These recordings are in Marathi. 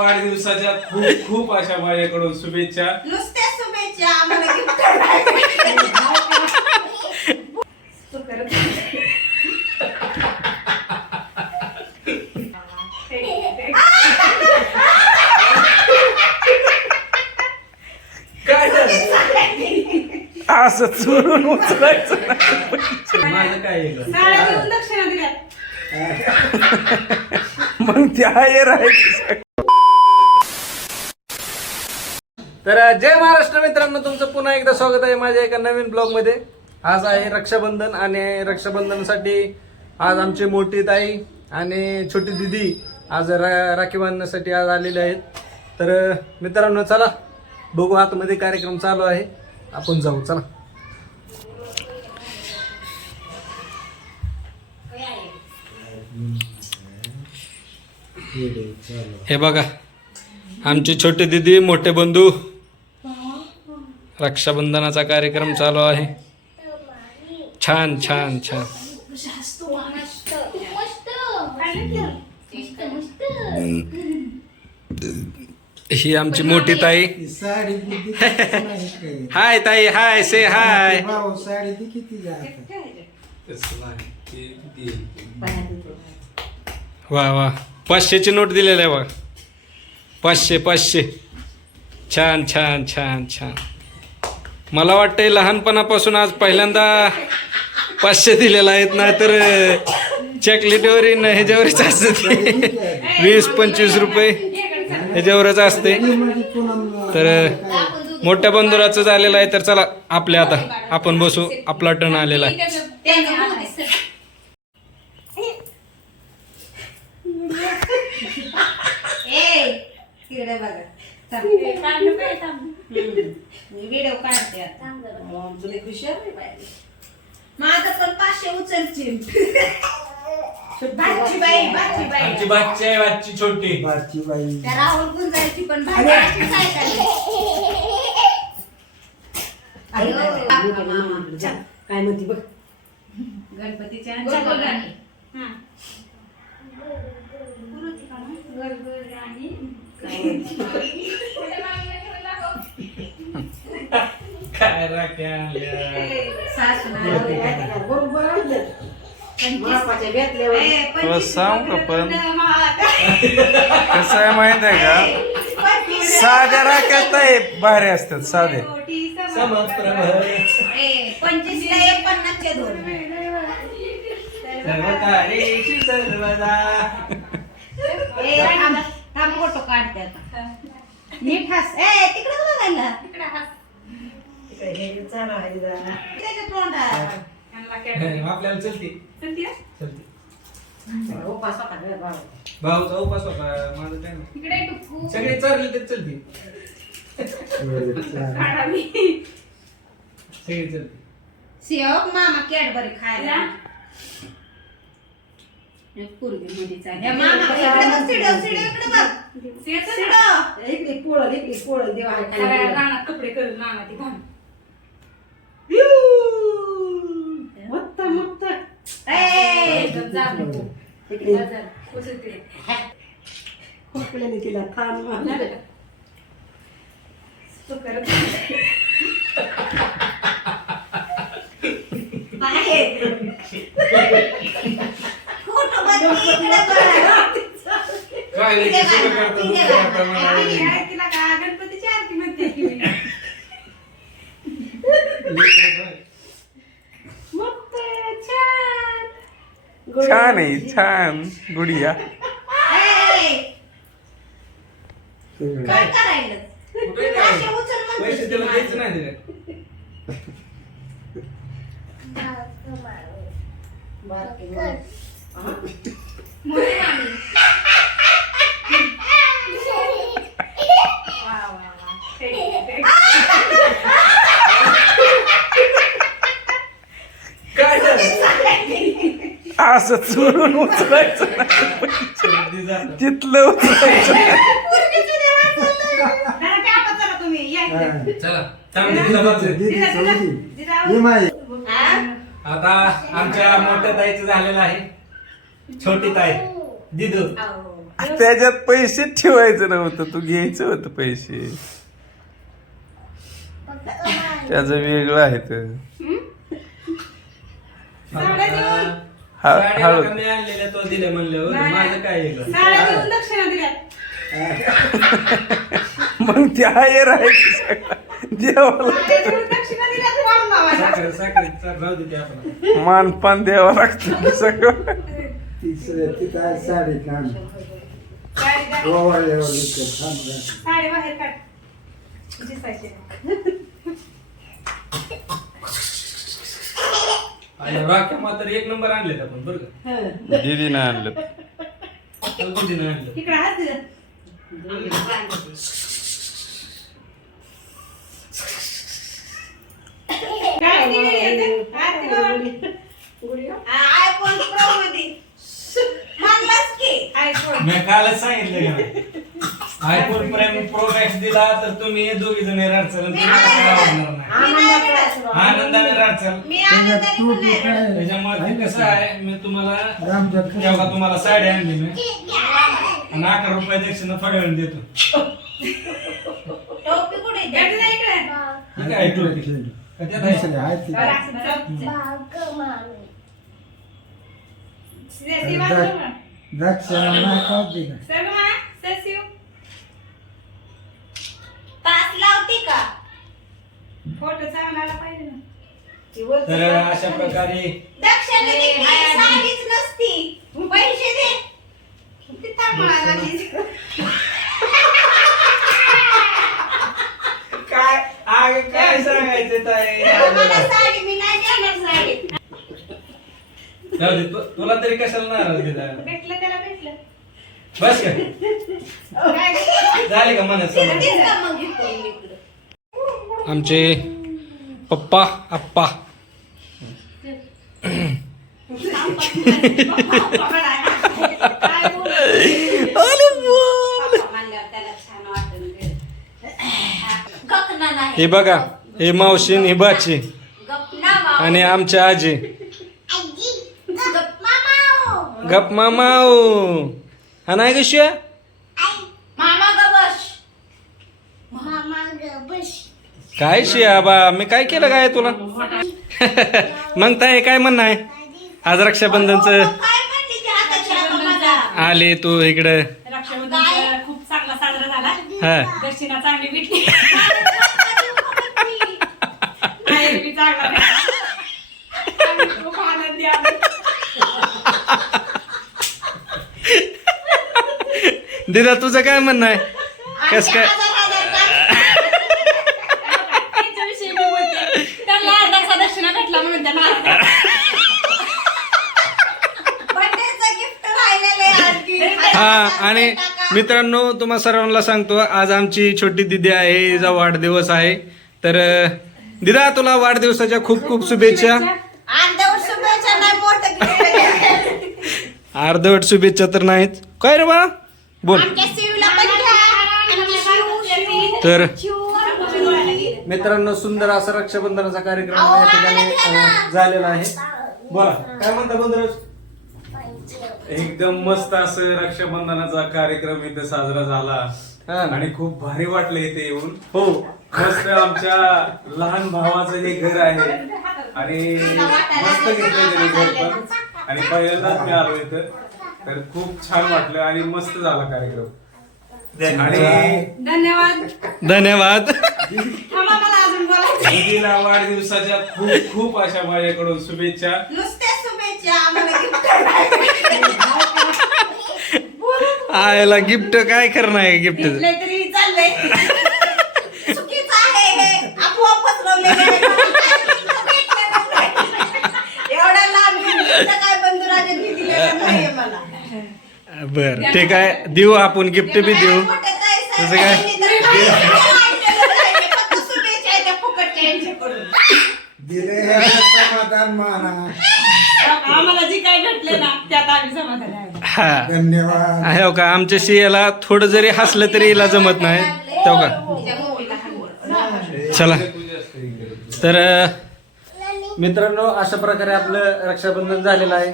वाढदिवसाच्या खूप खूप अशा माझ्याकडून शुभेच्छा. नुसत्या शुभेच्छा आम्हाला gift तू करत काय झालं? असं चुरून उचलायचं माझं काय आहे गं? साड्या देऊन दक्षिणा दिल्या. मग ते आहे राहायचं. तर जय महाराष्ट्र मित्रांनो, तुमचं पुन्हा एकदा स्वागत आहे माझ्या एका नवीन ब्लॉग मध्ये. आज आहे रक्षाबंधन आणि रक्षाबंधनासाठी आज आमची मोठी ताई आणि छोटी दिदी आज राखी बांधण्यासाठी आज आलेले आहेत. तर मित्रांनो चला बघू, आतमध्ये कार्यक्रम चालू आहे, आपण जाऊ चला. हे बघा आमची छोटी दिदी मोठे बंधू, रक्षाबंधनाचा कार्यक्रम चालू आहे. छान छान छान. ही आमची मोठी ताई. हाय ताई, हाय से हाय. वा वा, 500ची नोट दिलेली आहे बघा. 500 500. छान छान छान छान. मला वाटतंय लहानपणापासून आज पहिल्यांदा 500 दिलेला आहेत, नाहीतर चॉकलेटवर ह्याच्यावरच असते 20-25 रुपये ह्याच्यावरच असते. तर मोठ्या बंधुराचं झालेलं आहे. तर चला आपल्या आता आपण बसू, आपला टर्न आलेला आहे. व्हिडिओ काढते तुला खुशाल माझं पण 500 उचलची. बाची बाई बाची बाई आमची बाची आहे, बाची छोटी. त्या राहुल गुंजायची पण भाजी काय काय म्हणते बघ गणपतीच्या काय राख्या आणल्या. तुला सांग का पण कसं आहे माहित आहे का, साध्या राख्यात आहे भारी असतात साधे. समप्रभ 25 ला 50 चे 2 सर्वकारेषु सर्वदा. थांब फोटो काढते आता. नीट हस. तिकडे बघायला तिकडे हस. त्याच्या तोंडात आपल्याला चलते चलते. भाऊचा उपास होता, माझं काय नाही. सगळे चालले तर चलते. सगळे चलते. सिओक मामा कॅडबरी खायला. पूर्वी मध्ये चालल्या मामा इकडे बघ. सिडो सिडो इकडे बघ. सिडो इकडे पोळं देवा रानात कपडे करून मामा ती घाल. मत्त मत्त खोकल्याने तिला थांब काय नाही, कसं करतो दुसऱ्या तिला का गणपतीची आरती म्हणते की छान आहे, छान गुडिया. काय करायला कुठे काय? पैसे त्याला द्यायचं नाही दिले. काय झालं? असं चुरून उचलायचं तिथलं उचलायचं. चला आता आमच्या मोठ्या ताईचं झालेलं आहे. छोटी ताई दिदू त्याच्यात पैसे ठेवायचं नव्हतं, तू घ्यायचं होतं पैसे. त्याचं वेगळं आहे तर. हळू मी आणलेल्या तो दिले म्हणल्यावर माझं काय आहे साड्या देऊन दक्षिणा दिल्या. मग ते आहे राहायचं सगळं देवाला. साड्या देऊन दक्षिणा दिल्या तू वाढून बाबा. साखर राहू दे ते आपण. मानपान द्यावं लागतं सगळं. साडी काढ. साडी बाहेर काढ. दिसायची. आणि राख्या मात्र एक नंबर आणलेत आपण बरं का. दीदीनं आणलं. कुठे आणलं इकडे हात दिलं. काय दिली रे? हात दिलं. आयफोन प्रो मध्ये म्हणलास की आयफोन. मी कालच सांगितलं का आयफोन प्राईम प्रो मॅक्स दिला तर तुम्ही दोघी जण राडचाल आवडणार नाही. आनंदाने राडचाल. मी आनंदाने पण नाही रडत. त्याच्यामुळे ते कसं आहे, मी तुम्हाला तेव्हा तुम्हाला साडी आणली मी आणि 11 रुपये दक्षिणा थोड्या वेळ देतो. टोपी कुठे आहे? द्या ना इकडे. ठीक आहे टोपी. का त्यात आहे? बरं, असं चल. सीधी बाजू ना. सर मा, सर शिव. तास लावते का? फोटो चांगला आला पाहिजे ना. तर अशा प्रकारे दक्षिणा दे, साडीच नसती. पैसे दे. किती तापमान आली. काय सांगायचं ताई. मला साडी मी नाही देणार साडी. जाऊ दे, तुला तरी कशाला नाराज दिला. भेटलं त्याला भेटलं. बस का काय झाले का मनात समाधान? तेच का मग घेतो मी इकडं. आमचे पप्पा आप्पा काय बोलू? पप्पा म्हणल्यावर त्याला छान वाटेल. गपना नाही. हे बघा, हे मावशीन ही बाची गपना भाऊ. आणि आमच्या आजी. गप मामा. गप मामाऊ हा नाही ग शिया. मामा गबश. मामा गबश. काय शिया बा, मी काय केलं काय तुला? मग ताई काय म्हणणं आहे आज रक्षाबंधनचं? काय म्हणली ती हाताची हात माझा? आले तू इकडं. रक्षाबंधन खूप चांगला साजरा झाला. हा दक्षिणा चांगली भेटली. आई बी चांगला भेटला. आम्ही खूप आनंदी आहोत. दिदा तुझं काय म्हणणं आहे? कस काय? त्यांच्याविषयी मी बोलते. त्यांना अर्धा दक्षिणा भेटला म्हणून त्यांना बर्थडेचं गिफ्ट राहिलेलं आहे आणखी. हा आणि मित्रांनो तुम्हा सर्वांना सांगतो आज आमची छोटी दिदी आहे, हिचा वाढदिवस आहे. तर दिदा तुला वाढदिवसाच्या खूप खूप शुभेच्छा. अर्धवट शुभेच्छा नाही, मोठं गिफ्ट. अर्धवट शुभेच्छा तर नाहीत. काय रे बा बोल. आमच्या शिवला पण घ्या. आमची तर शिव. मित्रांनो सुंदर असा रक्षाबंधनाचा कार्यक्रम या ठिकाणी झालेला आहे. बोला काय म्हणता बंधुराज? एकदम मस्त असं रक्षाबंधनाचा कार्यक्रम इथे साजरा झाला आणि खूप भारी वाटलं इथे येऊन. हो मस्त आमच्या लहान भावाचं हे घर आहे आणि मस्त घेतलं त्यांनी घर पण आणि पहिल्यांदाच मी आलो इथं. तर खूप छान वाटलं आणि मस्त झाला कार्यक्रम. आणि धन्यवाद. धन्यवाद. थांबा, मला अजून बोलायचं. दीदीला वाढदिवसाच्या खूप खूप अशा माझ्याकडून शुभेच्छा. नुसत्या शुभेच्छा, आम्हाला गिफ्ट नाही. आयला गिफ्ट काय करणार आहे गिफ्ट? घेतलंय तरी चाललंय. चुकीचं आहे हे. आपोआप पसरवलेलं आहे. एवढ्या लांब गिफ्ट काय बंधुराजांनी दिलेलं नाहीये मला. बर ठीक आहे, देऊ आपण गिफ्ट बी देऊ. तसं काय? शुभेच्छा आहे त्या फुकटच्या यांच्याकडून. समाधान माना. आम्हाला जी काय भेटले ना त्यात आम्ही समाधानी आहे. हा धन्यवाद. आहे हो का, आमच्या शियाला थोडं जरी हसलं तरी हिला जमत नाही तो का. चला तर मित्रांनो अशा प्रकारे आपलं रक्षाबंधन झालेलं आहे.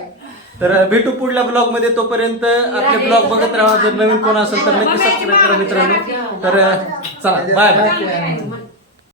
तर भेटू पुढल्या ब्लॉग मध्ये. तोपर्यंत आपले ब्लॉग बघत राहा. जर नवीन कोण असेल तर नक्की सबस्क्राईब करा मित्रांनो. तर चला बाय बाय.